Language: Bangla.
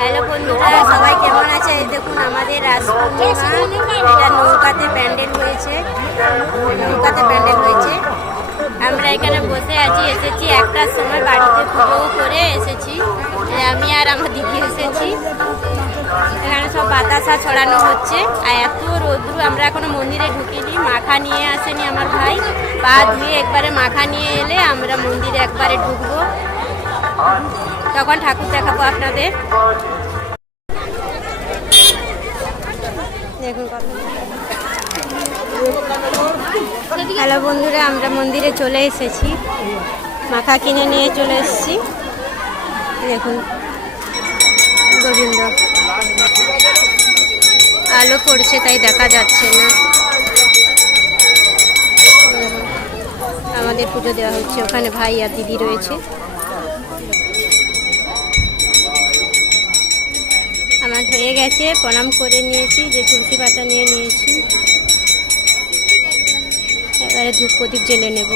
হ্যালো বন্ধুরা, সবাই কেমন আছে? এই দেখুন আমাদের রাস পূর্ণিমা, এটা নৌকাতে প্যান্ডেল হয়েছে। আমরা এখানে বসে আছি, এসেছি 1টার সময়, বাড়িতে পুজো করে এসেছি। আমি আর আমার দিদি এসেছি। এখানে সব বাতাসা ছড়ানো হচ্ছে। আর এত রোদ্রু, আমরা এখনো মন্দিরে ঢুকিনি। মাখা নিয়ে আসেনি আমার ভাই, পা ধুয়ে একবারে মাখা নিয়ে এলে আমরা মন্দিরে একবারে ঢুকবো, তখন ঠাকুর দেখাবো আপনাদের। দেখুন হ্যালো বন্ধুরা, আমরা মন্দিরে চলে এসেছি, মাখা কিনে নিয়ে চলে এসেছি। দেখুন গোবিন্দ, আলো পড়ছে তাই দেখা যাচ্ছে না। আমাদের পুজো দেওয়া হচ্ছে, ওখানে ভাই আর দিদি রয়েছে। আমার হয়ে গেছে, প্রণাম করে নিয়েছি, যে তুলসী পাতা নিয়ে নিয়েছি। এবারে ধূপ প্রদীপ জ্বেলে নেব।